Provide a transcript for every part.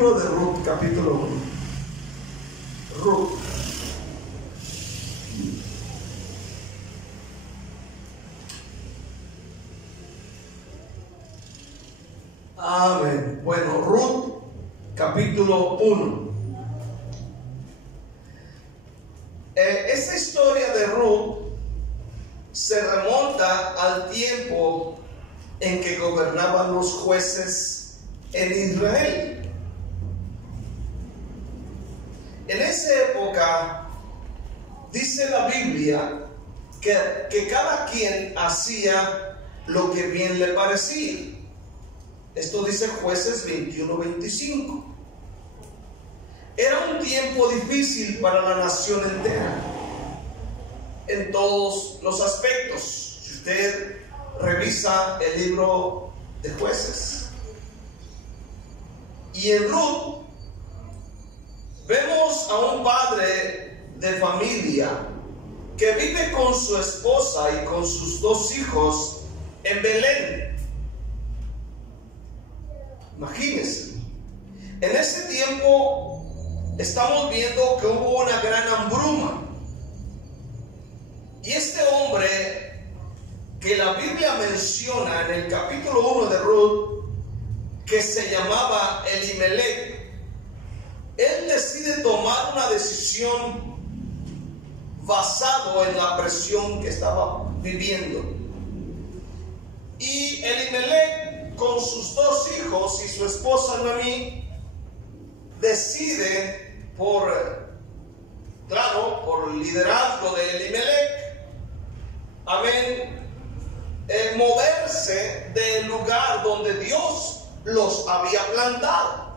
libro de Ruth, capítulo 1. Ruth. Amén. Bueno, Ruth, capítulo 1. Esta historia de Ruth se remonta al tiempo en que gobernaban los jueces en Israel. En esa época dice la Biblia que cada quien hacía lo que bien le parecía. Esto dice Jueces 21-25. Era un tiempo difícil para la nación entera en todos los aspectos. Si usted revisa el libro de Jueces, y en Ruth vemos a un padre de familia que vive con su esposa y con sus 2 hijos en Belén. Imagínense, en ese tiempo estamos viendo que hubo una gran hambruna. Y este hombre que la Biblia menciona en el capítulo 1 de Ruth, que se llamaba Elimelech, él decide tomar una decisión basado en la presión que estaba viviendo. Y Elimelech, con sus 2 hijos y su esposa Noemí, decide por el liderazgo de Elimelech, amén, moverse del lugar donde Dios los había plantado.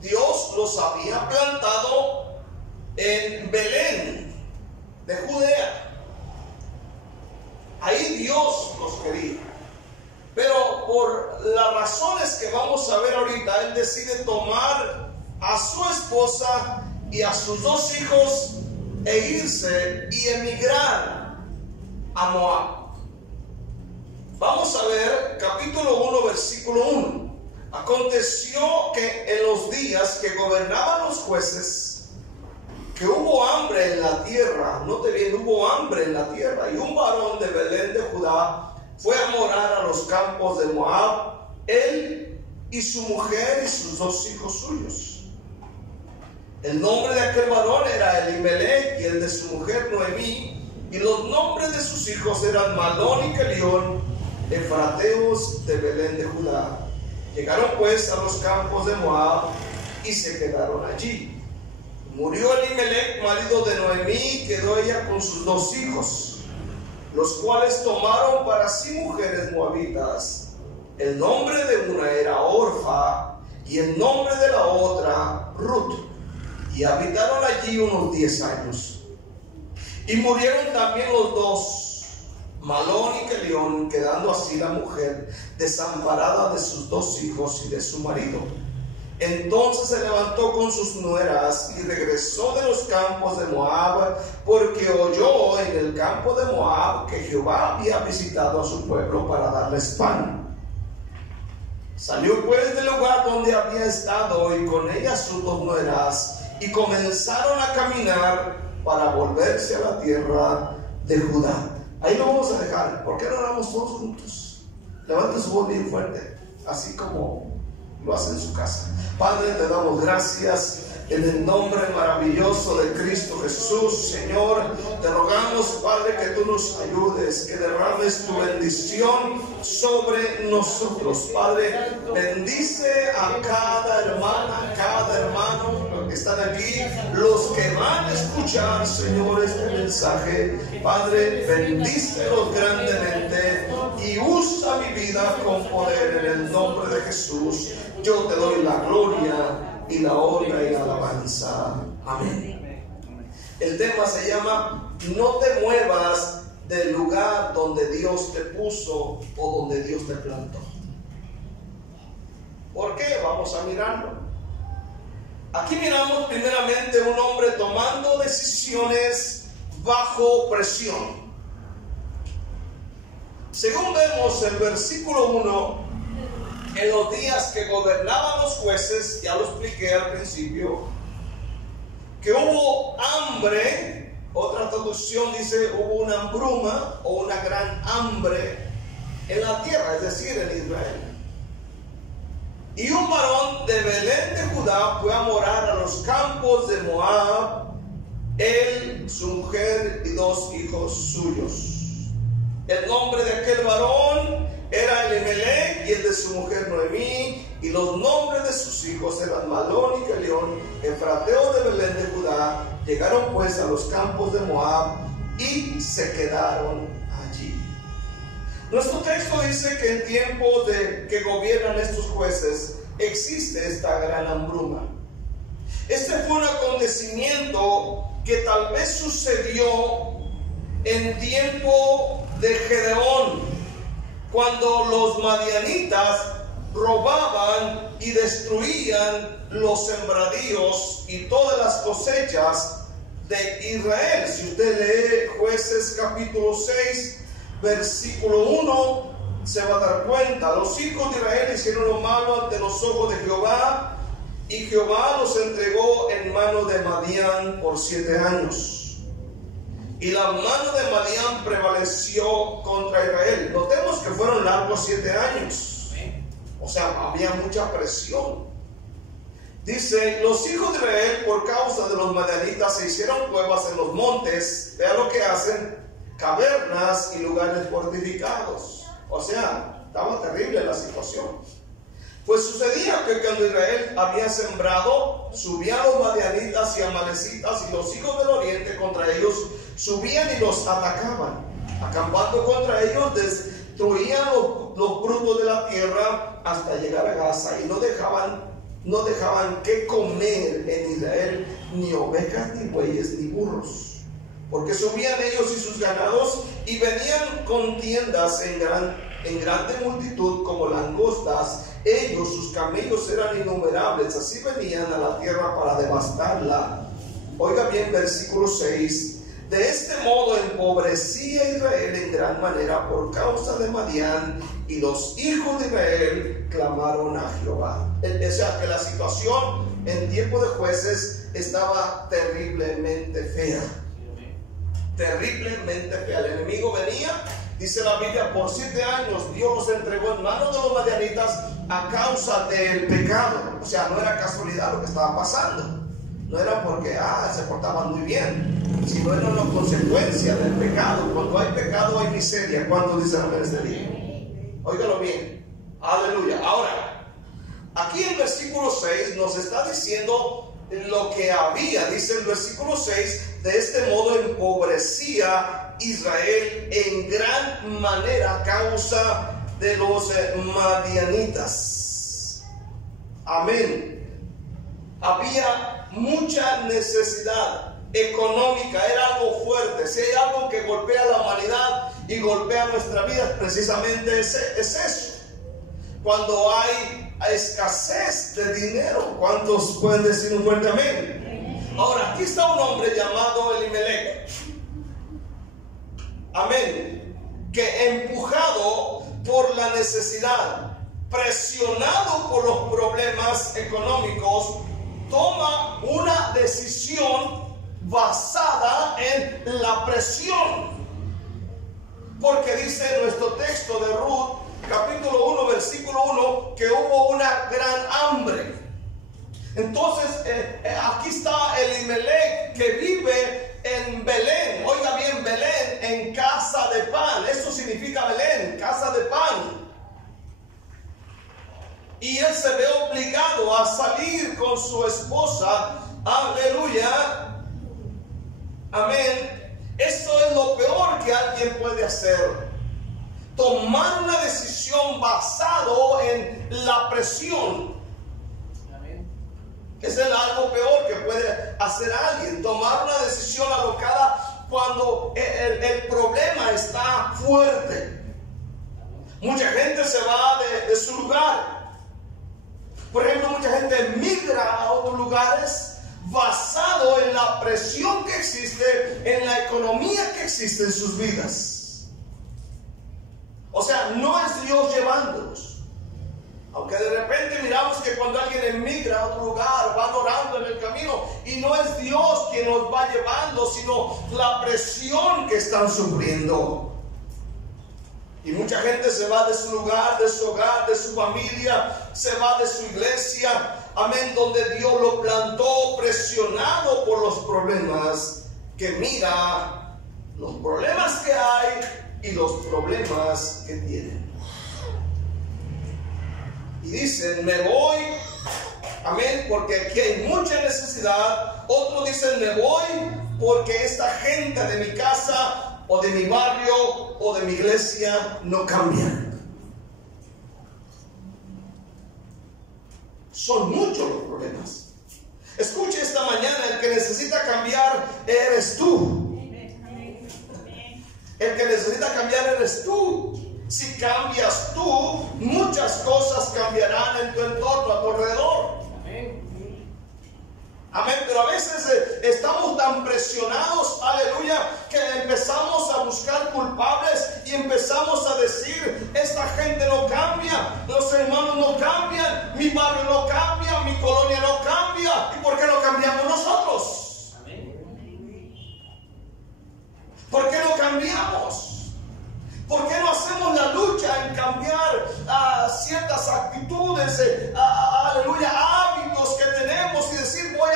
Dios los había plantado en Belén de Judea. Ahí Dios los quería. Pero por las razones que vamos a ver ahorita, él decide tomar a su esposa y a sus 2 hijos e irse y emigrar a Moab. Vamos a ver capítulo 1, versículo 1. Aconteció que en los días que gobernaban los jueces, que hubo hambre en la tierra, note bien, hubo hambre en la tierra, y un varón de Belén de Judá fue a morar a los campos de Moab, él y su mujer y sus 2 hijos suyos. El nombre de aquel varón era Elimelech y el de su mujer Noemí, y los nombres de sus hijos eran Malón y Kelión, efrateos de Belén de Judá. Llegaron pues a los campos de Moab y se quedaron allí. Murió Elimelech, marido de Noemí, y quedó ella con sus 2 hijos, los cuales tomaron para sí mujeres moabitas. El nombre de una era Orfa y el nombre de la otra Ruth, y habitaron allí unos 10 años. Y murieron también los 2, Malón y Kelión, quedando así la mujer desamparada de sus 2 hijos y de su marido. Entonces se levantó con sus nueras y regresó de los campos de Moab, porque oyó en el campo de Moab que Jehová había visitado a su pueblo para darles pan. Salió pues del lugar donde había estado y con ella sus 2 nueras, y comenzaron a caminar para volverse a la tierra de Judá. Ahí lo vamos a dejar. ¿Por qué no oramos todos juntos? Levanta su voz bien fuerte, así como lo hace en su casa. Padre, te damos gracias en el nombre maravilloso de Cristo Jesús. Señor, te rogamos, Padre, que tú nos ayudes, que derrames tu bendición sobre nosotros. Padre, bendice a cada hermana, cada hermano, los que están aquí, los que van a escuchar, Señor, este mensaje. Padre, bendícelos grandemente y usa mi vida con poder en el nombre de Jesús. Yo te doy la gloria y la honra y la alabanza. Amén. El tema se llama: no te muevas del lugar donde Dios te puso o donde Dios te plantó. ¿Por qué? Vamos a mirarlo. Aquí miramos primeramente un hombre tomando decisiones bajo presión. Según vemos el versículo 1, en los días que gobernaban los jueces, ya lo expliqué al principio, que hubo hambre. Otra traducción dice hubo una hambruma o una gran hambre en la tierra, es decir, en Israel. Y un varón de Belén de Judá fue a morar a los campos de Moab, él, su mujer y 2 hijos suyos. El nombre de aquel varón era Elimelech y el de su mujer Noemí, y los nombres de sus hijos eran Malón y Kelión, efrateos de Belén de Judá. Llegaron pues a los campos de Moab y se quedaron allí. Nuestro texto dice que en tiempos de que gobiernan estos jueces existe esta gran hambruma. Este fue un acontecimiento que tal vez sucedió en tiempo de Gedeón, cuando los madianitas robaban y destruían los sembradíos y todas las cosechas de Israel. Si usted lee Jueces capítulo 6, versículo 1, se va a dar cuenta. Los hijos de Israel hicieron lo malo ante los ojos de Jehová, y Jehová los entregó en mano de Madián por 7 años. Y la mano de Madián prevaleció contra Israel. Notemos que fueron largos 7 años. O sea, había mucha presión. Dice, los hijos de Israel por causa de los madianitas se hicieron cuevas en los montes. Vea lo que hacen: cavernas y lugares fortificados. O sea, estaba terrible la situación. Pues sucedía que cuando Israel había sembrado, subían los madianitas y amalecitas, y los hijos del oriente contra ellos subían y los atacaban. Acampando contra ellos, destruían los frutos de la tierra hasta llegar a Gaza, y no dejaban que comer en Israel ni ovejas, ni bueyes, ni burros, porque subían ellos y sus ganados, y venían contiendas en grande multitud como langostas. Ellos, sus camellos eran innumerables, así venían a la tierra para devastarla. Oiga bien, versículo 6. De este modo empobrecía Israel en gran manera por causa de Madián, y los hijos de Israel clamaron a Jehová. O sea, que la situación en tiempo de jueces estaba terriblemente fea. Terriblemente fea. El enemigo venía, dice la Biblia, por 7 años Dios los entregó en manos de los madianitas a causa del pecado. O sea, no era casualidad lo que estaba pasando. No era porque se portaban muy bien, sino era una consecuencia del pecado. Cuando hay pecado hay miseria. ¿Cuántos dicen amén este día? Óigalo bien. Aleluya. Ahora, aquí en el versículo 6 nos está diciendo lo que había. Dice el versículo 6: de este modo empobrecía Israel en gran manera a causa de los madianitas. Amén. Había mucha necesidad económica, era algo fuerte. Si hay algo que golpea a la humanidad y golpea nuestra vida, precisamente es eso. Cuando hay escasez de dinero. ¿Cuántos pueden decir un fuerte amén? Ahora, aquí está un hombre llamado Elimelech. Amén. Que empujado por la necesidad, presionado por los problemas económicos, toma una decisión basada en la presión. Porque dice nuestro texto de Ruth, capítulo 1, versículo 1, que hubo una gran hambre. Entonces, aquí está Elimelech, que vive en Belén. Oiga bien, Belén, en casa de pan. Eso significa Belén, casa de pan. Y él se ve obligado a salir con su esposa. Aleluya. Amén. Eso es lo peor que alguien puede hacer. Tomar una decisión basado en la presión. Amén. Es algo peor que puede hacer alguien. Tomar una decisión alocada cuando el problema está fuerte. Mucha gente se va de su lugar. Por ejemplo, mucha gente migra a otros lugares basado en la presión que existe, en la economía que existe en sus vidas. O sea, no es Dios llevándolos. Aunque de repente miramos que cuando alguien emigra a otro lugar, van orando en el camino y no es Dios quien los va llevando, sino la presión que están sufriendo. Y mucha gente se va de su lugar, de su hogar, de su familia, se va de su iglesia, amén, donde Dios lo plantó, presionado por los problemas, que mira los problemas que hay y los problemas que tienen. Y dicen, me voy, amén, porque aquí hay mucha necesidad. Otros dicen, me voy porque esta gente de mi casa o de mi barrio o de mi iglesia no cambian. Son muchos los problemas. Escuche esta mañana, el que necesita cambiar eres tú. El que necesita cambiar eres tú. Si cambias tú, muchas cosas cambiarán en tu entorno, a tu alrededor. Amén, pero a veces estamos tan presionados, aleluya, que empezamos a buscar culpables y empezamos a decir, esta gente no cambia, los hermanos no cambian, mi barrio no cambia, mi colonia no cambia. ¿Y por qué no cambiamos nosotros? ¿Por qué no cambiamos? ¿Por qué no hacemos la lucha en cambiar ciertas actitudes, aleluya, hábitos que tenemos y decir voy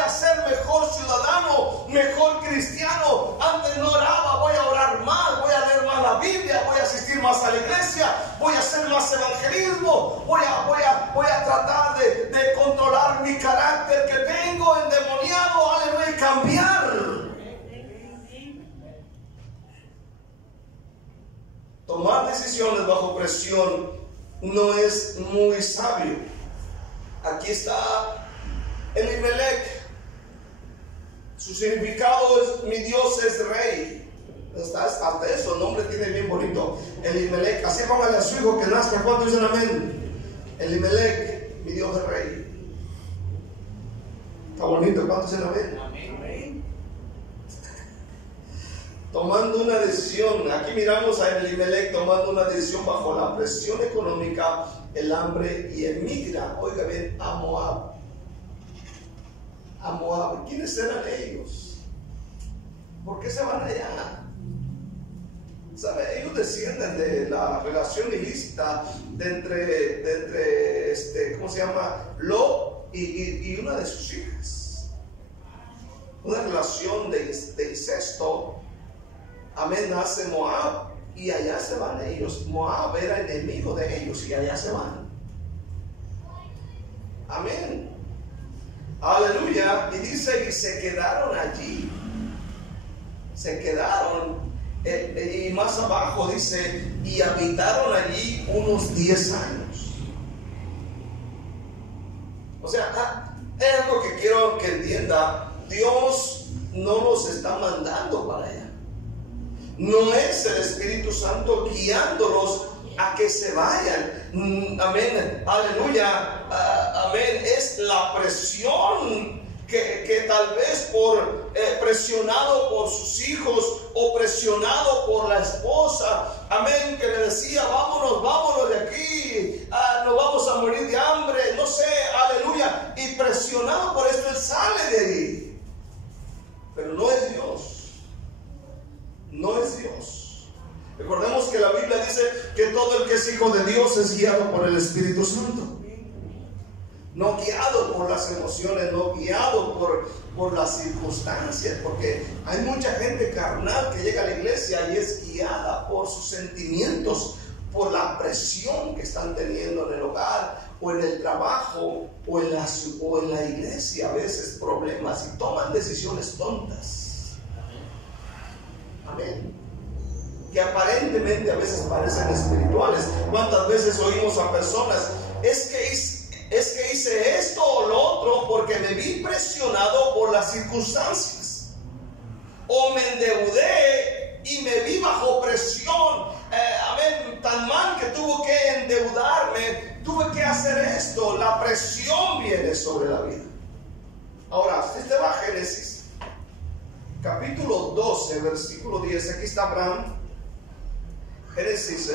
a ser mejor ciudadano, mejor cristiano? Antes no oraba, voy a orar más, voy a leer más la Biblia, voy a asistir más a la iglesia, voy a hacer más evangelismo, voy a tratar de controlar mi carácter que tengo endemoniado, aleluya, y cambiar. Tomar decisiones bajo presión no es muy sabio. Aquí está Elimelech. Su significado es: mi Dios es rey. Hasta eso, el nombre tiene bien bonito. Elimelech. Así póngale a su hijo que nazca. ¿Cuántos dicen amén? Elimelech, mi Dios es rey. Está bonito. ¿Cuántos dicen amén? Amén. Tomando una decisión, aquí miramos a Elimelech tomando una decisión bajo la presión económica, el hambre, y emigra, oiga bien, a Moab. A Moab. ¿Quiénes eran ellos? ¿Por qué se van allá? ¿Sabe? Ellos descienden de la relación ilícita de entre ¿cómo se llama? Lot y una de sus hijas. Una relación de incesto. Amén, nace Moab y allá se van ellos. Moab era enemigo de ellos y allá se van. Amén. Aleluya. Y dice, y se quedaron allí. Se quedaron. Y más abajo dice, y habitaron allí unos 10 años. O sea, es algo que quiero que entienda. Dios no nos está mandando para allá. No es el Espíritu Santo guiándolos a que se vayan. Amén, aleluya, amén. Es la presión que tal vez presionado por sus hijos o presionado por la esposa, amén, que le decía, vámonos de aquí, nos vamos a morir de hambre, no sé, aleluya. Y presionado por esto, él sale de ahí. Pero no es Dios. No es Dios. Recordemos que la Biblia dice que todo el que es hijo de Dios es guiado por el Espíritu Santo. No guiado por las emociones, no guiado por las circunstancias, porque hay mucha gente carnal que llega a la iglesia y es guiada por sus sentimientos, por la presión que están teniendo en el hogar o en el trabajo o en la iglesia, a veces problemas, y toman decisiones tontas. Amén. Que aparentemente a veces parecen espirituales. ¿Cuántas veces oímos a personas, es que hice esto o lo otro porque me vi presionado por las circunstancias, o me endeudé y me vi bajo presión, amén, tan mal que tuve que endeudarme, tuve que hacer esto? La presión viene sobre la vida. Ahora, si usted va a Génesis capítulo 12, versículo 10, aquí está Abraham. Génesis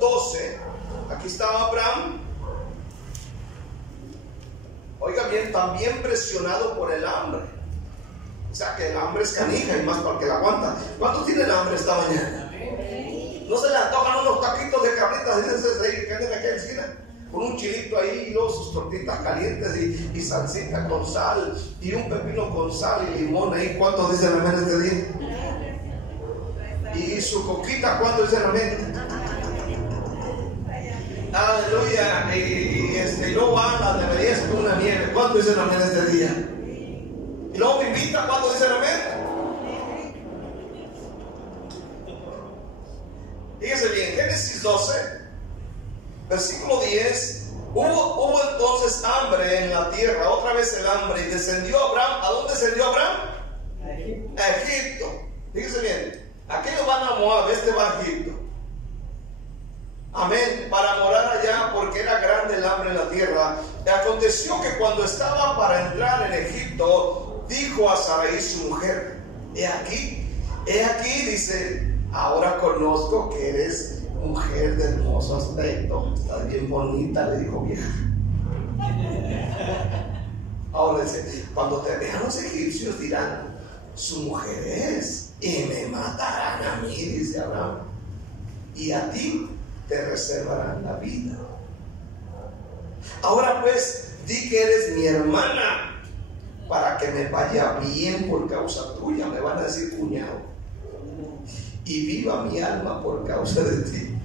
12, aquí estaba Abraham. Oiga bien, también presionado por el hambre. O sea que el hambre es canija y más para el que la aguanta. ¿Cuántos tienen hambre esta mañana? ¿No se le antojan unos taquitos de carnitas que andan aquí en la esquina? Con un chilito ahí y luego sus tortitas calientes y salsita con sal y un pepino con sal y limón ahí. ¿Cuántos dicen amén este día? Y su coquita, ¿cuántos dicen amén? Aleluya. Y luego van a la belleza con una nieve. ¿Cuántos dicen amén este día? Y luego me invita. ¿Cuántos dicen amén? Fíjese bien, Génesis 12, versículo 10. Hubo entonces hambre en la tierra, otra vez el hambre, y descendió Abraham. ¿A dónde descendió Abraham? A Egipto. Fíjese bien, aquellos van a Moab, este va a Egipto. Amén, para morar allá, porque era grande el hambre en la tierra. Y aconteció que cuando estaba para entrar en Egipto, dijo a Sarai su mujer: he aquí, dice, ahora conozco que eres mujer de hermoso aspecto, estás bien bonita, le dijo vieja. Ahora dice, cuando te vean los egipcios dirán, su mujer es, y me matarán a mí, dice Abraham, y a ti te reservarán la vida. Ahora pues, di que eres mi hermana, para que me vaya bien por causa tuya. Me van a decir cuñado. Y viva mi alma por causa de ti.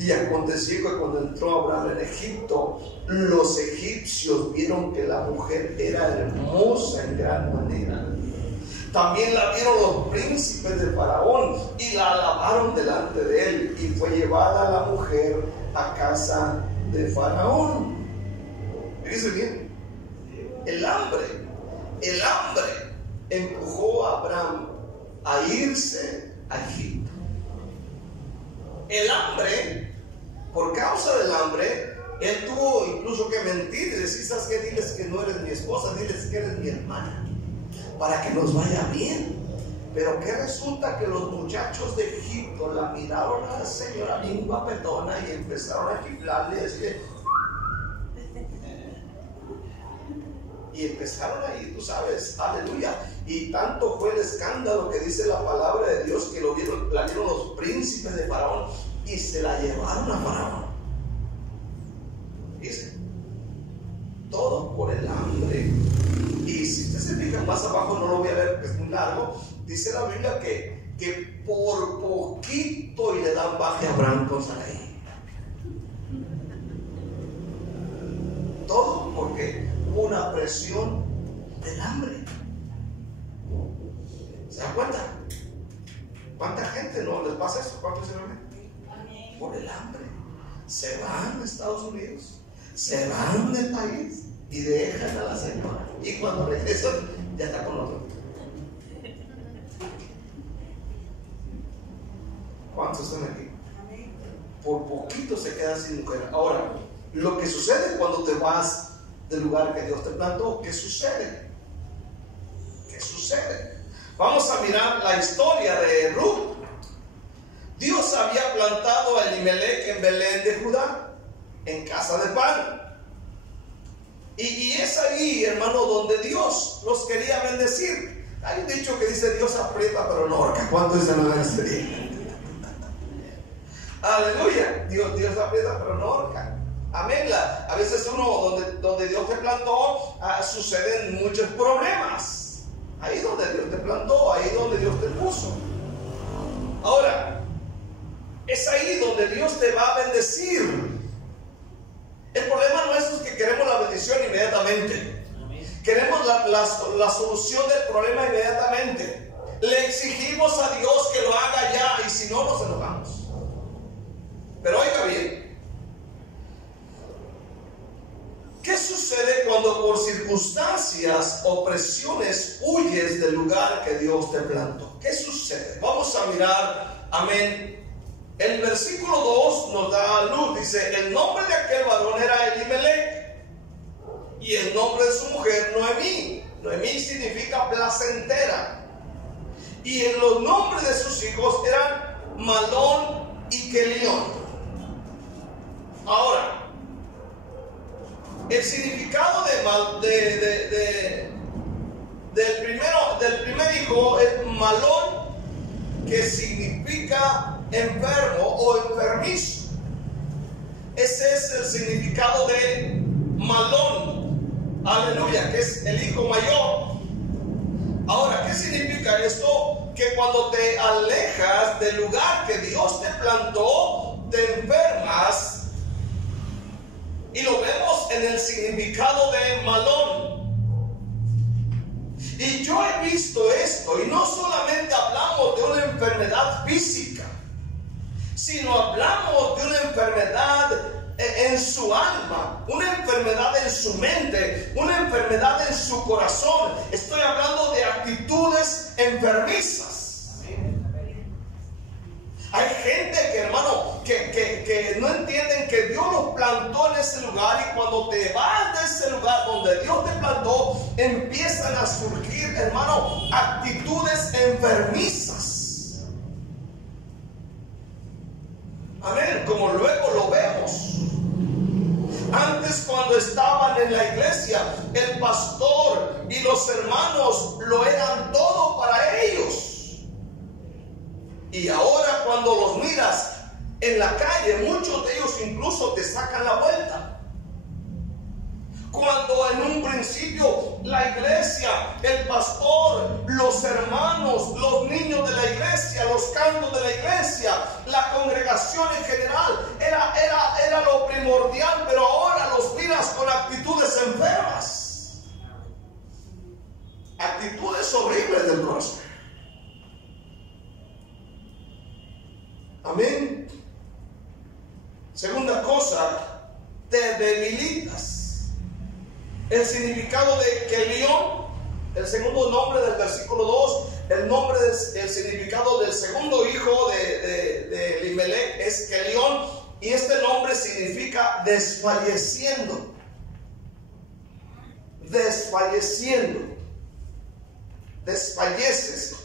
Y aconteció que cuando entró Abraham en Egipto, los egipcios vieron que la mujer era hermosa en gran manera. También la vieron los príncipes de Faraón y la alabaron delante de él, y fue llevada la mujer a casa de Faraón. Fíjense bien, el hambre empujó a Abraham a irse a Egipto. El hambre, por causa del hambre, él tuvo incluso que mentir y decir, ¿sabes qué? Diles que no eres mi esposa, diles que eres mi hermana, para que nos vaya bien. Pero que resulta que los muchachos de Egipto la miraron a la señora bien guapetona y empezaron a chiflarle y decirle, y empezaron ahí, tú sabes, aleluya. Y tanto fue el escándalo que dice la palabra de Dios que la vieron los príncipes de Faraón y se la llevaron a Faraón. Dice, todo por el hambre. Y si usted se fija más abajo, no lo voy a leer porque es muy largo, dice la Biblia que por poquito y le dan baje a Abraham con Sarai. Todo porque hubo una presión del hambre. ¿Se dan cuenta? ¿Cuánta gente no les pasa eso? ¿Cuántos se ven? Por el hambre. Se van a Estados Unidos, se van del país y dejan a la señora. Y cuando regresan, ya está con otro. ¿Cuántos están aquí? Por poquito se queda sin mujer. Ahora, lo que sucede cuando te vas del lugar que Dios te plantó, ¿qué sucede? ¿Qué sucede? Vamos a mirar la historia de Ruth. Dios había plantado a Elimelech en Belén de Judá, en casa de pan. Y es ahí, hermano, donde Dios los quería bendecir. Hay un dicho que dice, Dios aprieta pero no ahorca. ¿Cuánto dicen la bendición? Aleluya. Dios aprieta pero no ahorca. Amén. A veces uno, donde Dios te plantó, suceden muchos problemas. Ahí donde Dios te plantó, ahí donde Dios te puso. Ahora, es ahí donde Dios te va a bendecir. El problema nuestro es que queremos la bendición inmediatamente. Queremos la solución del problema inmediatamente. Le exigimos a Dios que lo haga ya, y si no, nos enojamos. Pero oiga bien, ¿qué sucede cuando por circunstancias o presiones huyes del lugar que Dios te plantó? ¿Qué sucede? Vamos a mirar, amén. El versículo 2 nos da luz. Dice, el nombre de aquel varón era Elimelech y el nombre de su mujer Noemí. Noemí significa placentera. Y en los nombres de sus hijos eran Malón y Kelión. Ahora, el significado del primer hijo es malón, que significa enfermo o enfermizo. Ese es el significado de malón, aleluya, que es el hijo mayor. Ahora, ¿qué significa esto? Que cuando te alejas del lugar que Dios te plantó, te enfermas. Y lo vemos en el significado de malón. Y yo he visto esto, y no solamente hablamos de una enfermedad física, sino hablamos de una enfermedad en su alma, una enfermedad en su mente, una enfermedad en su corazón. Estoy hablando de actitudes enfermizas. Hay gente que, hermano, que no entienden que Dios los plantó en ese lugar, y cuando te vas de ese lugar donde Dios te plantó, empiezan a surgir, hermano, actitudes enfermizas. Amén, como luego lo vemos. Antes, cuando estaban en la iglesia, el pastor y los hermanos lo eran todo para ellos. Y ahora, cuando los miras en la calle, muchos de ellos incluso te sacan la vuelta. Cuando en un principio la iglesia, el pastor, los hermanos, los niños de la iglesia, los cantos de la iglesia, la congregación en general, era lo primordial, pero ahora los miras con actitudes enfermas, actitudes horribles del corazón. Amén. Segunda cosa, te debilitas. El significado de Kelión, el segundo nombre del versículo 2, el significado del segundo hijo de Elimelech es Kelión, y este nombre significa desfalleciendo. Desfalleciendo. Desfalleces,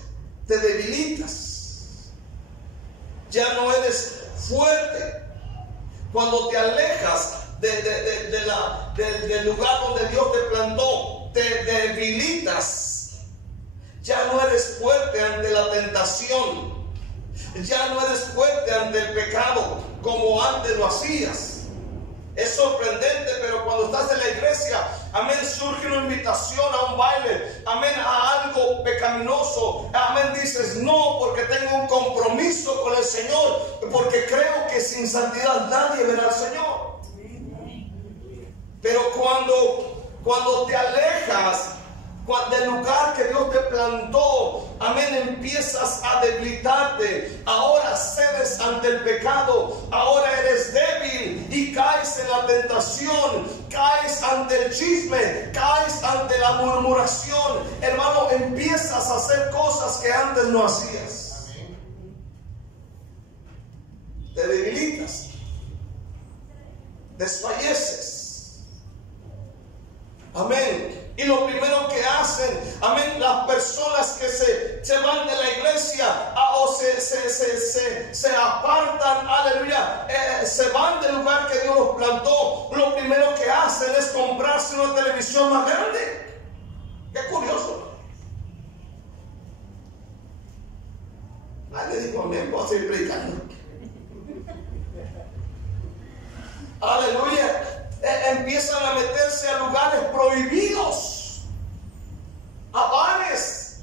te debilitas. Ya no eres fuerte. Cuando te alejas del lugar donde Dios te plantó, te debilitas. Ya no eres fuerte ante la tentación. Ya no eres fuerte ante el pecado como antes lo hacías. Es sorprendente, pero cuando estás en la iglesia, amén, surge una invitación a un baile, amén, a algo pecaminoso, amén, dices no, porque tengo un compromiso con el Señor, porque creo que sin santidad nadie verá al Señor. Pero cuando te alejas del lugar que Dios te plantó, amén, empiezas a debilitarte. Ahora cedes ante el pecado, ahora eres débil y caes en la tentación, caes ante el chisme, caes ante la murmuración. Hermano, empiezas a hacer cosas que antes no hacías. Te debilitas, desfalleces. Amén. Y lo primero que hacen, amén, las personas que se van de la iglesia o se apartan, aleluya, se van del lugar que Dios los plantó, lo primero que hacen es comprarse una televisión más grande. Qué curioso. Nadie dijo amén, puedo seguir predicando. Aleluya. Empiezan a meterse a lugares prohibidos, a bares,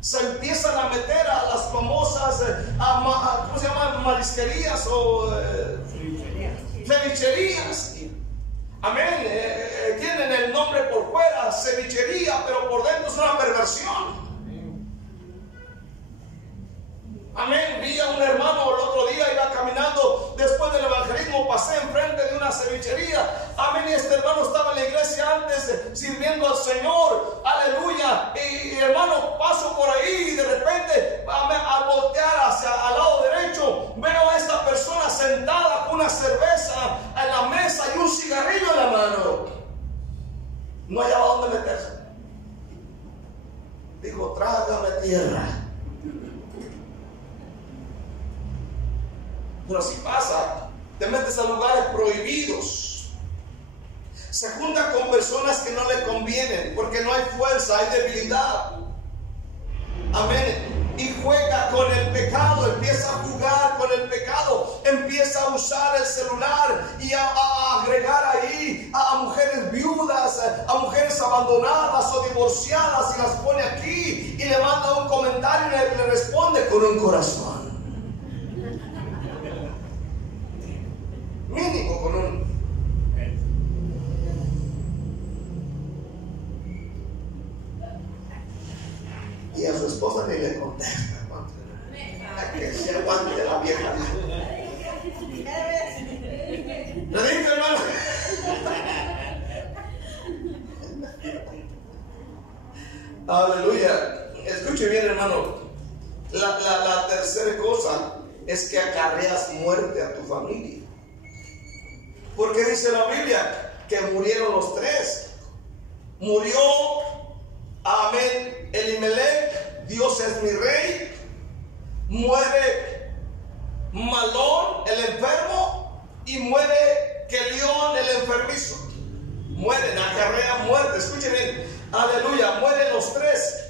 se empiezan a meter a las famosas, ¿cómo se llaman? Marisquerías o cevicherías. Amén. Tienen el nombre por fuera, cevichería, pero por dentro es una perversión. Amén. Vi a un hermano el otro día, iba caminando después del evangelismo, pasé enfrente de una cevichería. Amén. Y este hermano estaba en la iglesia antes sirviendo al Señor. Aleluya. Y hermano, paso por ahí y de repente, al voltear al lado derecho, veo a esta persona sentada con una cerveza en la mesa y un cigarrillo en la mano. No hallaba dónde meterse. Dijo, trágame tierra. Pero así pasa. te metes a lugares prohibidos, se junta con personas que no le convienen, porque no hay fuerza, hay debilidad. Amén. Y juega con el pecado, empieza a jugar con el pecado, empieza a usar el celular y a agregar ahí a mujeres viudas, a mujeres abandonadas o divorciadas, y las pone aquí y le manda un comentario y le responde con un corazón. Mínimo con un... Y a su esposa ni le contesta. Que se aguante la vieja. ¿Lo dije, hermano? Aleluya. Escuche bien, hermano. La tercera cosa es que acarreas muerte a tu familia. Porque dice la Biblia que murieron los tres. Murió, amén, Elimelech, Dios es mi rey. Muere Malón, el enfermo, y muere Kelión, el enfermizo. Mueren, acarrean muerte. Escuchen bien, aleluya, mueren los tres.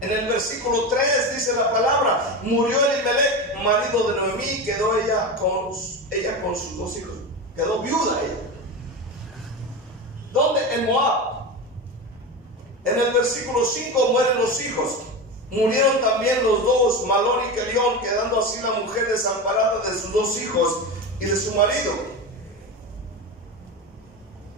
En el versículo 3 dice la palabra: murió Elimelech, marido de Noemí, quedó ella con sus dos hijos. Quedó viuda ella. ¿Dónde? En Moab. En el versículo 5 mueren los hijos. Murieron también los dos, Malón y Kelión, quedando así la mujer desamparada de sus dos hijos y de su marido.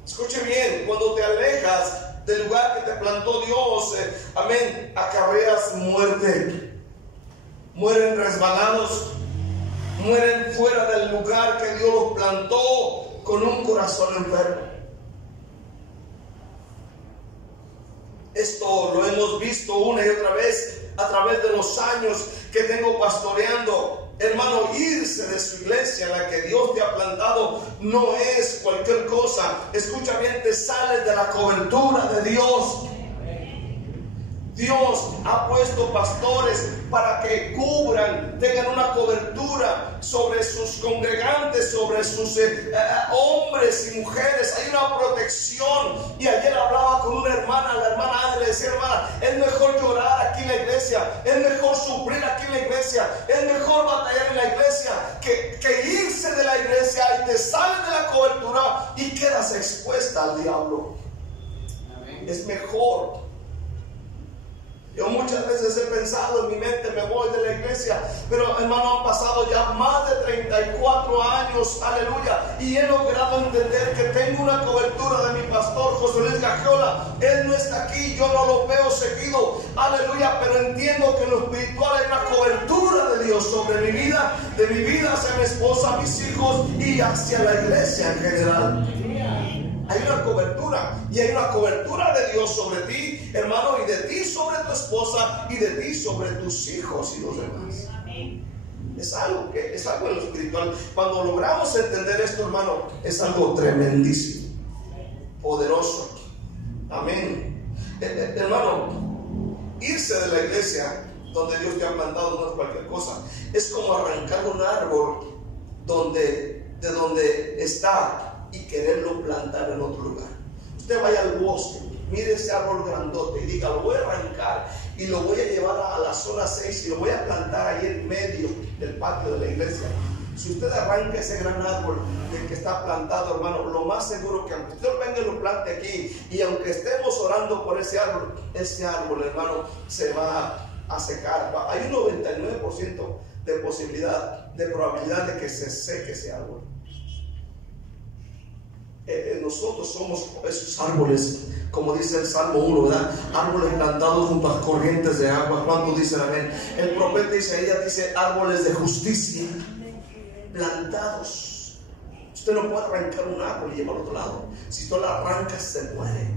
Escuche bien, cuando te alejas del lugar que te plantó Dios, amén, acarreas muerte. Mueren resbalados, mueren fuera del lugar que Dios los plantó, con un corazón enfermo. Esto lo hemos visto una y otra vez a través de los años que tengo pastoreando. Hermano, irse de su iglesia, la que Dios te ha plantado, no es cualquier cosa. Escucha bien, te sales de la cobertura de Dios. Dios ha puesto pastores para que cubran, tengan una cobertura sobre sus congregantes, sobre sus hombres y mujeres. Hay una protección. Y ayer hablaba con una hermana, la hermana Ángel, le decía: hermana, es mejor llorar aquí en la iglesia, es mejor sufrir aquí en la iglesia, es mejor batallar en la iglesia que irse de la iglesia y te sales de la cobertura y quedas expuesta al diablo. Amén. Es mejor. Yo muchas veces he pensado en mi mente, me voy de la iglesia, pero hermano, han pasado ya más de 34 años, aleluya, y he logrado entender que tengo una cobertura de mi pastor José Luis Gagiola. Él no está aquí, yo no lo veo seguido, aleluya, pero entiendo que en lo espiritual hay una cobertura de Dios sobre mi vida, de mi vida hacia mi esposa, mis hijos y hacia la iglesia en general. Hay una cobertura, y hay una cobertura de Dios sobre ti, hermano, y de ti sobre tu esposa, y de ti sobre tus hijos y los demás. Es algo en lo espiritual. Cuando logramos entender esto, hermano, es algo tremendísimo, poderoso. Amén. Hermano, irse de la iglesia donde Dios te ha plantado no es cualquier cosa. Es como arrancar un árbol de donde está y quererlo plantar en otro lugar. Usted vaya al bosque, mire ese árbol grandote y diga: lo voy a arrancar y lo voy a llevar a la zona 6 y lo voy a plantar ahí en medio del patio de la iglesia. Si usted arranca ese gran árbol del que está plantado, hermano, lo más seguro que aunque usted venga y lo plante aquí, y aunque estemos orando por ese árbol, hermano, se va a secar. Hay un 99% de probabilidad de que se seque ese árbol. Nosotros somos esos árboles, como dice el Salmo 1, ¿verdad? Árboles plantados junto a corrientes de agua. ¿Cuántos dicen amén? El profeta Isaías dice: árboles de justicia plantados. Usted no puede arrancar un árbol y llevarlo a otro lado. Si tú lo arrancas, se muere.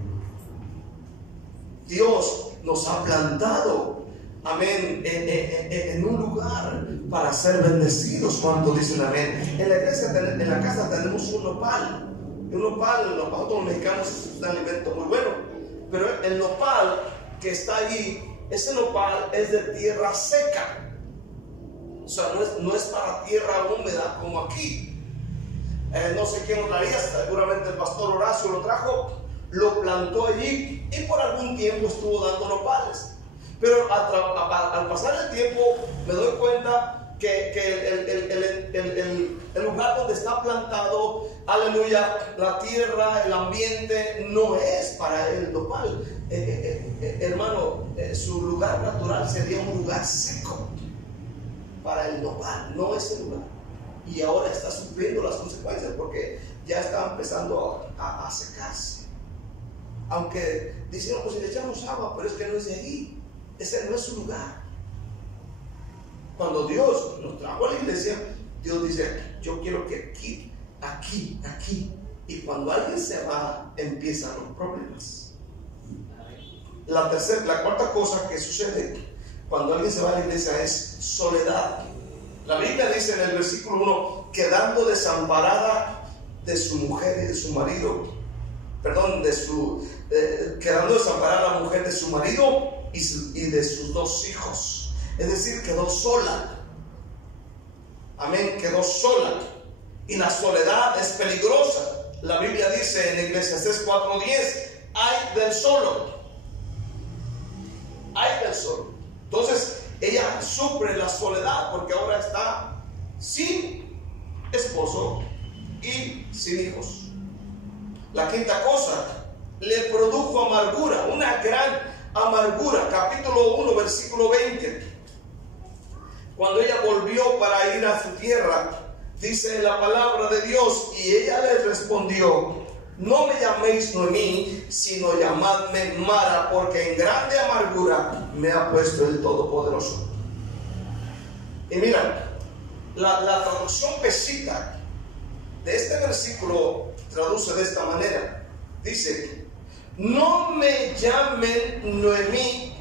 Dios nos ha plantado, amén, en un lugar para ser bendecidos. ¿Cuántos dicen amén? En la iglesia, en la casa tenemos un nopal. Un nopal, nosotros los mexicanos, es un alimento muy bueno, pero el nopal que está ahí, ese nopal es de tierra seca. O sea, no es para tierra húmeda como aquí. no sé quién lo traía, seguramente el pastor Horacio lo trajo, lo plantó allí y por algún tiempo estuvo dando nopales. Pero al pasar el tiempo me doy cuenta que el lugar donde está plantado, aleluya, la tierra, el ambiente, no es para el nopal. Hermano, su lugar natural sería un lugar seco para el nopal, no es el lugar. Y ahora está sufriendo las consecuencias porque ya está empezando a secarse. Aunque dicen, pues si le echamos agua, pero es que no es de ahí, ese no es su lugar. Cuando Dios nos trajo a la iglesia, Dios dice, yo quiero que aquí, y cuando alguien se va, empiezan los problemas. La cuarta cosa que sucede cuando alguien se va a la iglesia es soledad. La Biblia dice en el versículo 1, quedando desamparada de su mujer y de su marido, quedando desamparada la mujer de su marido y de sus dos hijos. Es decir, quedó sola. Amén, quedó sola. Y la soledad es peligrosa. La Biblia dice en Eclesiastés 4:10, ay del solo. Ay del solo. Entonces, ella sufre la soledad porque ahora está sin esposo y sin hijos. La quinta cosa, le produjo amargura, una gran amargura. Capítulo 1, versículo 20. Cuando ella volvió para ir a su tierra, dice la palabra de Dios, y ella les respondió, no me llaméis Noemí, sino llamadme Mara, porque en grande amargura me ha puesto el Todopoderoso. Y mira, la traducción pesita de este versículo traduce de esta manera. Dice, no me llamen Noemí,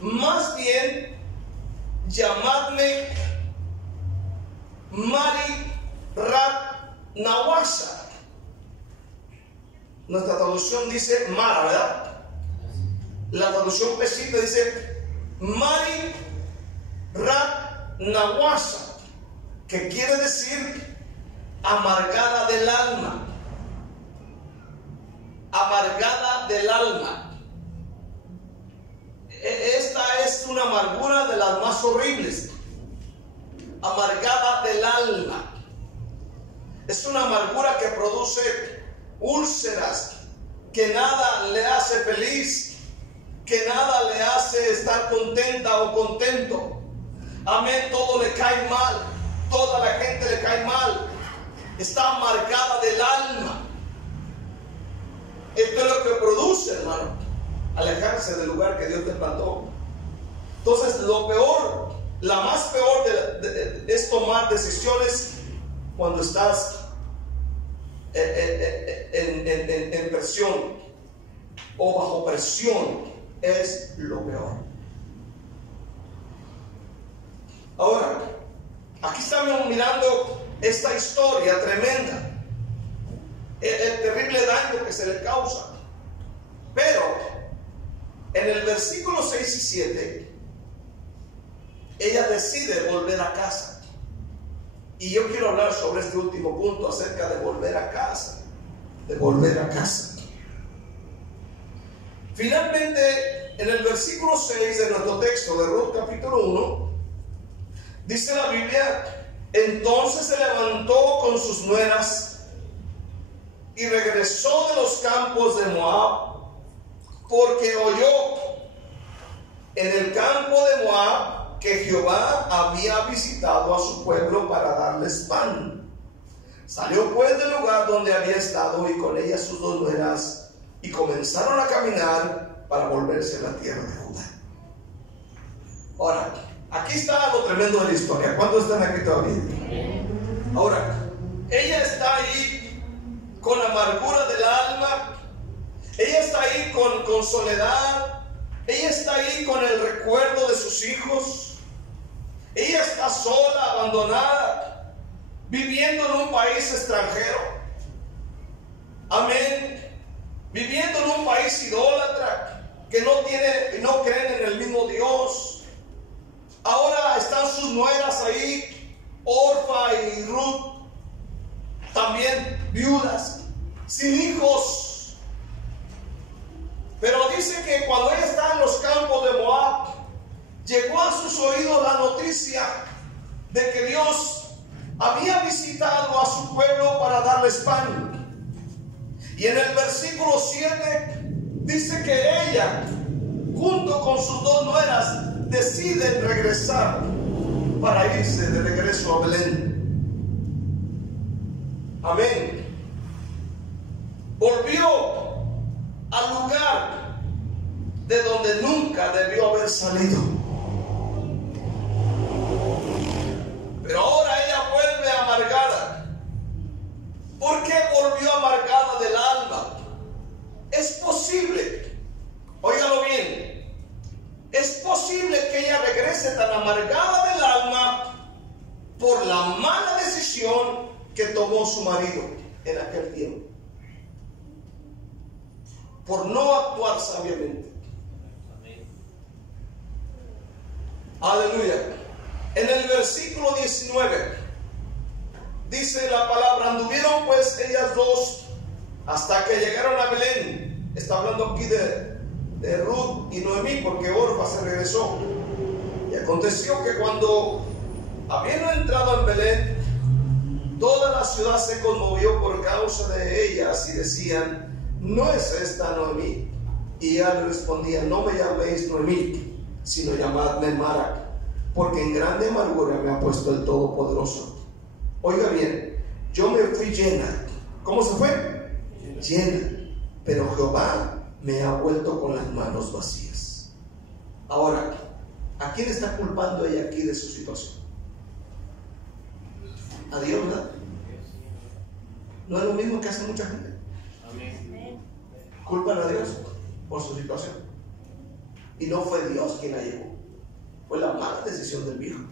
más bien llamadme Mari Rat Nawasa. Nuestra traducción dice Mara, ¿verdad? La traducción pesita dice Mari Rat Nawasa, que quiere decir amargada del alma. Amargada del alma. Esta es una amargura de las más horribles. Amargada del alma. Es una amargura que produce úlceras, que nada le hace feliz, que nada le hace estar contenta o contento. Amén, todo le cae mal, toda la gente le cae mal. Está amargada del alma. Esto es lo que produce, hermano, alejarse del lugar que Dios te plantó. Entonces, lo peor, la más peor es tomar decisiones cuando estás en presión o bajo presión. Es lo peor. Ahora, aquí estamos mirando esta historia tremenda, el terrible daño que se le causa. Pero en el versículo 6 y 7 ella decide volver a casa. Y yo quiero hablar sobre este último punto acerca de volver a casa. De volver a casa. Finalmente, en el versículo 6 de nuestro texto de Ruth capítulo 1, dice la Biblia, entonces se levantó con sus nueras y regresó de los campos de Moab, porque oyó en el campo de Moab que Jehová había visitado a su pueblo para darles pan. Salió pues del lugar donde había estado y con ella sus dos nueras, y comenzaron a caminar para volverse a la tierra de Judá. Ahora, aquí está lo tremendo de la historia. ¿Cuántos están aquí todavía? Ahora, ella está ahí con amargura del alma. Ella está ahí con soledad. Ella está ahí con el recuerdo de sus hijos. Ella está sola, abandonada, viviendo en un país extranjero. Amén. Viviendo en un país idólatra, que no creen en el mismo Dios. Ahora están sus nueras ahí, Orfa y Ruth, viudas, sin hijos. Pero dice que cuando ella estaba en los campos de Moab, llegó a sus oídos la noticia de que Dios había visitado a su pueblo para darles pan. Y en el versículo 7 dice que ella, junto con sus dos nueras, deciden regresar para irse de regreso a Belén. Amén. Volvió al lugar de donde nunca debió haber salido. Pero ahora ella vuelve amargada. ¿Por qué volvió amargada del alma? Es posible, óigalo bien, es posible que ella regrese tan amargada del alma por la mala decisión que tomó su marido en aquel tiempo, por no actuar sabiamente. Aleluya. En el versículo 19 dice la palabra: anduvieron pues ellas dos hasta que llegaron a Belén. Está hablando aquí de Ruth y Noemí, porque Orfa se regresó. Y aconteció que cuando habiendo entrado en Belén, toda la ciudad se conmovió por causa de ellas y decían: ¿no es esta Noemí? Y ella le respondía: no me llaméis Noemí, sino llamadme Mara, porque en grande amargura me ha puesto el Todopoderoso. Oiga bien, yo me fui llena. ¿Cómo se fue? Llena. Pero Jehová me ha vuelto con las manos vacías. Ahora, ¿a quién está culpando ella aquí de su situación? A Dios, ¿verdad? No es lo mismo que hace mucha gente. Culpan a Dios por su situación. Y no fue Dios quien la llevó, fue la mala decisión del viejo.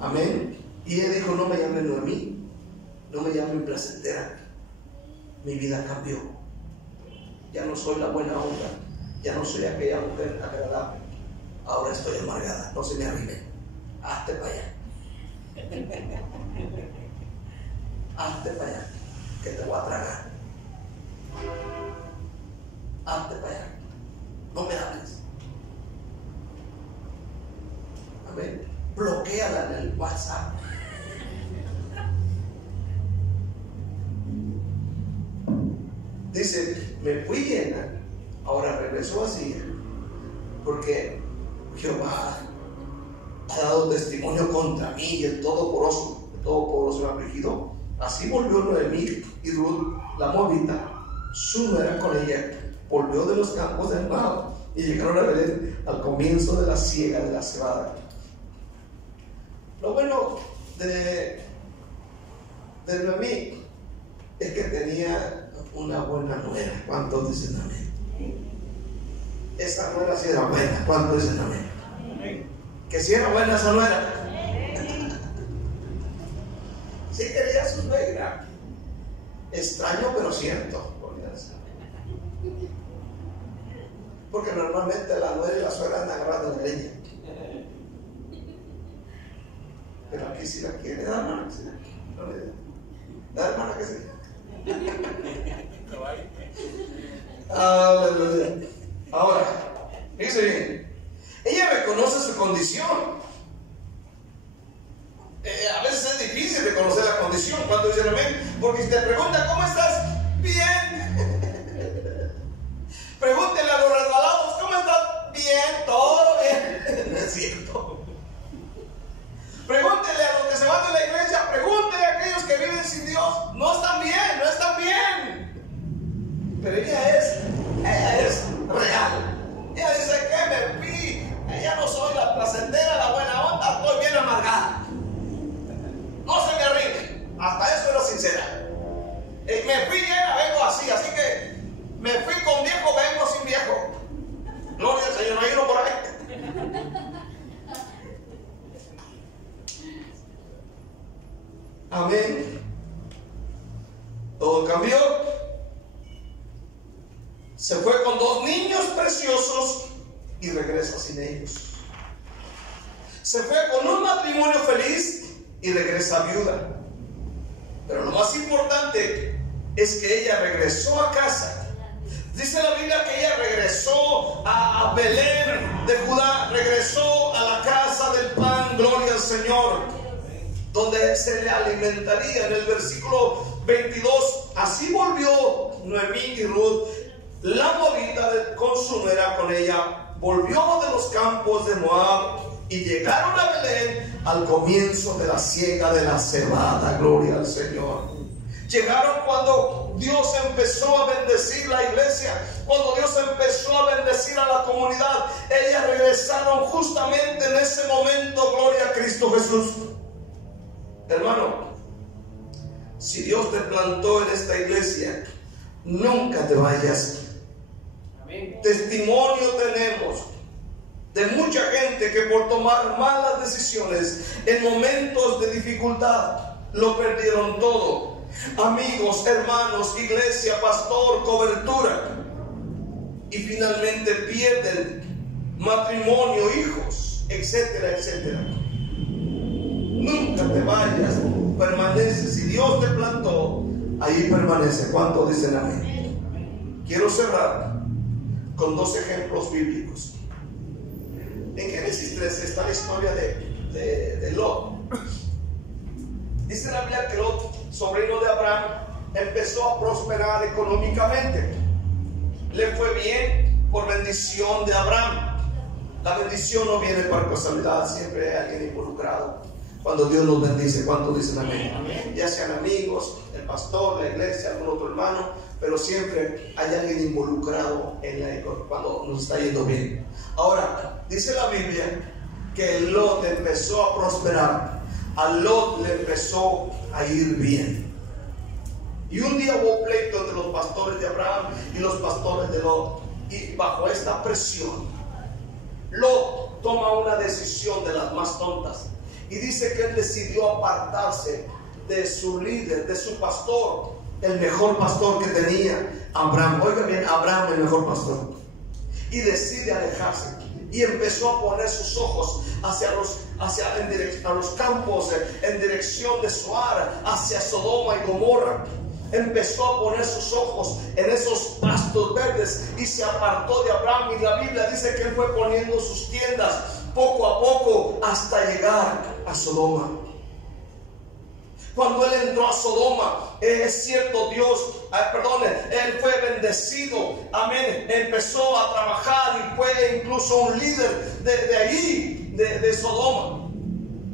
Amén. Y ella dijo: no me llamen Noemí, no me llamen placentera. Mi vida cambió. Ya no soy la buena onda, ya no soy aquella mujer agradable. Ahora estoy amargada. No se me arrime. Hazte para allá. Hazte para allá, que te voy a tragar. Hazte para allá. No me hables. Amén. Bloquéala en el WhatsApp. Dice: me fui llena, ahora regreso vacía, porque Jehová ha dado testimonio contra mí y el Todopoderoso me ha afligido. Así volvió Noemí y Ruth, la moabita, su nuera, con ella. Volvió de los campos de Moab y llegaron a Belén al comienzo de la siega de la cebada. Lo bueno de Noemí es que tenía una buena nuera. ¿Cuántos dicen amén? Esa nuera sí era buena. ¿Cuántos dicen amén? Que si era buena esa nuera. Sí quería a su suegra. Extraño pero cierto. Porque normalmente la nuera y la suegra andan agarrando la leña. Pero aquí sí la quiere. La hermana que sí la quiere. La hermana que sí. Aleluya. Ahora, fíjese bien, ella reconoce su condición. A veces es difícil reconocer la condición cuando dicen amén, porque si te preguntan ¿cómo estás? Bien. Pregúntele a los resbalados: ¿cómo estás? Bien, todo bien. No es cierto. Pregúntele a los que se van de la iglesia, pregúntele a aquellos que viven sin Dios: no están bien, no están bien. Pero ella es real. Ella dice: que me fui. Ella no soy la placentera, la buena onda, estoy bien amargada. No se me arrime. Hasta eso era sincera. Me fui llena, vengo así que me fui con viejo, vengo sin viejo. Gloria al Señor. No hay uno por ahí. Amén. Todo cambió. Se fue con 2 niños preciosos y regresa sin ellos. Se fue con un matrimonio feliz y regresa viuda. Pero lo más importante es que ella regresó a casa. Dice la Biblia que ella regresó a Belén de Judá, regresó a la casa del pan, gloria al Señor, donde se le alimentaría. En el versículo 22, así volvió Noemí y Ruth, la moabita, con su nuera con ella, volvió de los campos de Moab y llegaron a Belén al comienzo de la siega de la cebada, gloria al Señor. Llegaron cuando Dios empezó a bendecir la iglesia, cuando Dios empezó a bendecir a la comunidad. Ellas regresaron justamente en ese momento, gloria a Cristo Jesús. Hermano, si Dios te plantó en esta iglesia, nunca te vayas. Amén. Testimonio tenemos de mucha gente que por tomar malas decisiones en momentos de dificultad lo perdieron todo. Amigos, hermanos, iglesia, pastor, cobertura, y finalmente pierden matrimonio, hijos, etcétera, etcétera. Nunca te vayas, permanece. Si Dios te plantó, ahí permanece. ¿Cuántos dicen amén? Quiero cerrar con dos ejemplos bíblicos. En Génesis 13 está la historia de Lot. Dice la Biblia que Lot, sobrino de Abraham, empezó a prosperar económicamente. Le fue bien por bendición de Abraham. La bendición no viene por casualidad, siempre hay alguien involucrado. Cuando Dios nos bendice, ¿cuántos dicen amén? Amén. Ya sean amigos, el pastor, la iglesia, algún otro hermano, pero siempre hay alguien involucrado cuando nos está yendo bien. Ahora, dice la Biblia que Lot empezó a prosperar. A Lot le empezó a ir bien. Y un día hubo pleito entre los pastores de Abraham y los pastores de Lot. Y bajo esta presión, Lot toma una decisión de las más tontas. Y dice que él decidió apartarse de su líder, de su pastor, el mejor pastor que tenía, Abraham. Oiga bien, Abraham, el mejor pastor. Y decide alejarse. Y empezó a poner sus ojos hacia los campos, en dirección de Zoar, hacia Sodoma y Gomorra. Empezó a poner sus ojos en esos pastos verdes y se apartó de Abraham. Y la Biblia dice que él fue poniendo sus tiendas poco a poco hasta llegar a Sodoma. Cuando él entró a Sodoma, es cierto, él fue bendecido, amén, empezó a trabajar y fue incluso un líder de allí, de Sodoma.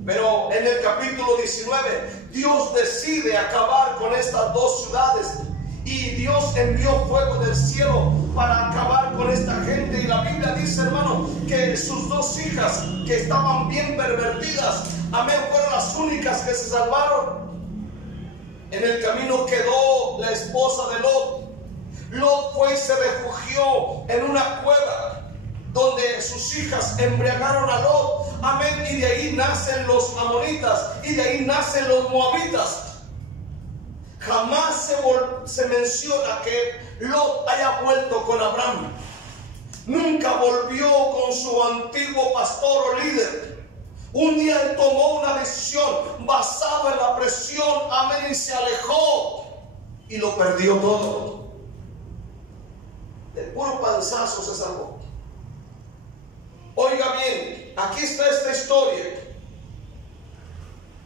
Pero en el capítulo 19, Dios decide acabar con estas dos ciudades. Y Dios envió fuego del cielo para acabar con esta gente. Y la Biblia dice, hermano, que sus dos hijas, que estaban bien pervertidas, amén, fueron las únicas que se salvaron. En el camino quedó la esposa de Lot. Lot fue y se refugió en una cueva donde sus hijas embriagaron a Lot. Amén. Y de ahí nacen los amonitas y de ahí nacen los moabitas. Jamás se menciona que Lot haya vuelto con Abraham. Nunca volvió con su antiguo pastor o líder. Un día él tomó una decisión basada en la presión, amén, y se alejó y lo perdió todo. De puro panzazo se salvó. Oiga bien, aquí está esta historia.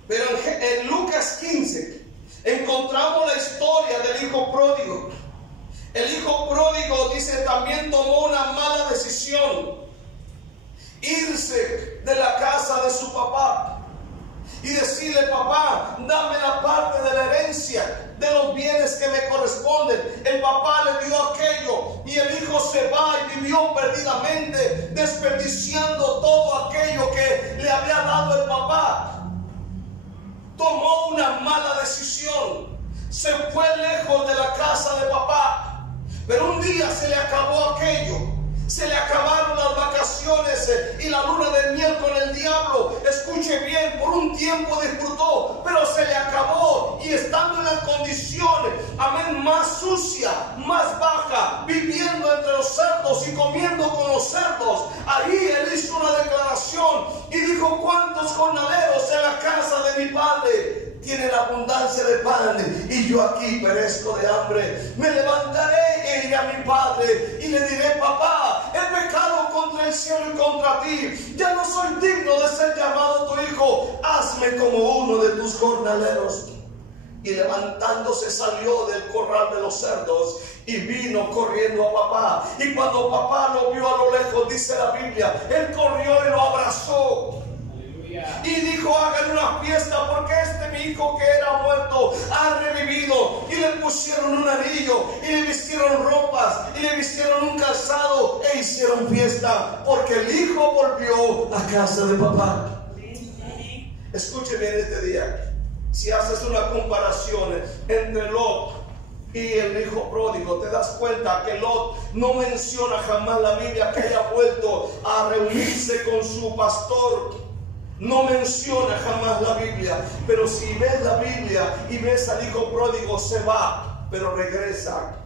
Pero en Lucas 15 encontramos la historia del hijo pródigo. El hijo pródigo, dice, también tomó una mala decisión: irse de la casa de su papá y decirle: papá, dame la parte de la herencia, de los bienes que me corresponden. El papá le dio aquello y el hijo se va y vivió perdidamente, desperdiciando todo aquello que le había dado el papá. Tomó una mala decisión, se fue lejos de la casa de papá, pero un día se le acabó aquello. Se le acabaron las vacaciones y la luna de miel con el diablo. Escuche bien, por un tiempo disfrutó, pero se le acabó. Y estando en la condición, amén, más sucia, más baja, viviendo entre los cerdos y comiendo con los cerdos, ahí él hizo una declaración y dijo: ¿cuántos jornaleros en la casa de mi padre tiene la abundancia de pan y yo aquí perezco de hambre. Me levantaré e iré a mi padre y le diré: papá, he pecado contra el cielo y contra ti. Ya no soy digno de ser llamado tu hijo. Hazme como uno de tus jornaleros. Y levantándose salió del corral de los cerdos y vino corriendo a papá. Y cuando papá lo vio a lo lejos, dice la Biblia, él corrió y lo abrazó. Aleluya. Y dijo: hagan una fiesta porque mi hijo que era muerto ha revivido. Y le pusieron un anillo y le vistieron ropas y le vistieron un calzado e hicieron fiesta porque el hijo volvió a casa de papá. Escuche bien este día. Si haces una comparación entre Lot y el hijo pródigo, te das cuenta que Lot no menciona jamás la Biblia que haya vuelto a reunirse con su pastor. No menciona jamás la Biblia. Pero si ves la Biblia y ves al hijo pródigo, se va, pero regresa.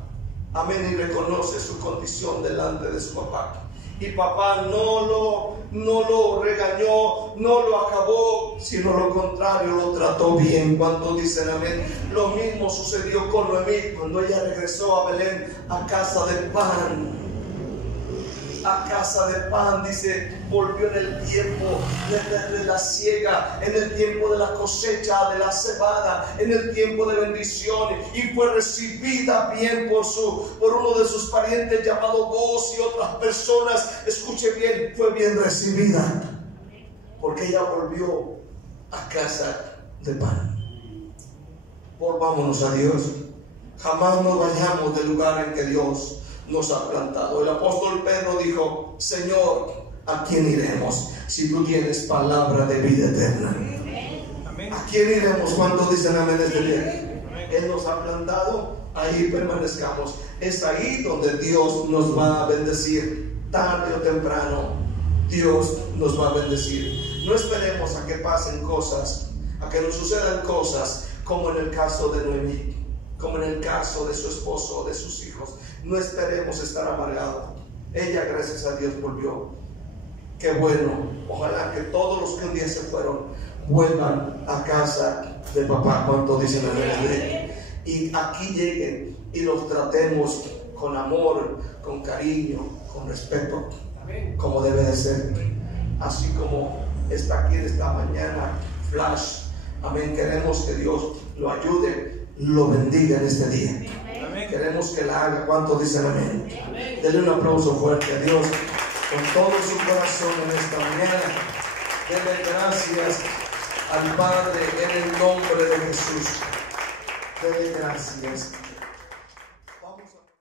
Amén. Y reconoce su condición delante de su papá. Y papá no lo regañó, no lo acabó, sino lo contrario, lo trató bien. ¿Cuántos dicen amén? Lo mismo sucedió con Noemí cuando ella regresó a Belén, a casa de pan. A casa de pan, dice, volvió en el tiempo de la siega, en el tiempo de la cosecha, de la cebada, en el tiempo de bendición, y fue recibida bien por uno de sus parientes llamado Boaz y otras personas. Escuche bien, fue bien recibida, porque ella volvió a casa de pan. Volvámonos a Dios. Jamás nos vayamos del lugar en que Dios nos ha plantado. El apóstol Pedro dijo: Señor, ¿a quién iremos si tú tienes palabra de vida eterna? Amén. ¿A quién iremos? ¿Cuántos dicen amén este día? Él nos ha plantado, ahí permanezcamos. Es ahí donde Dios nos va a bendecir. Tarde o temprano Dios nos va a bendecir. No esperemos a que pasen cosas, a que nos sucedan cosas como en el caso de Noemí, como en el caso de su esposo, de sus hijos. No esperemos estar amargados. Ella, gracias a Dios, volvió. Qué bueno. Ojalá que todos los que un día se fueron vuelvan a casa de papá. ¿Cuánto dicen amén? Y aquí lleguen y los tratemos con amor, con cariño, con respeto, como debe de ser. Así como está aquí en esta mañana Flash. Amén. Queremos que Dios lo ayude, lo bendiga en este día. Amén. Queremos que la haga. ¿Cuántos dicen amén? Amén. Denle un aplauso fuerte a Dios con todo su corazón en esta mañana. Denle gracias al Padre en el nombre de Jesús. Denle gracias.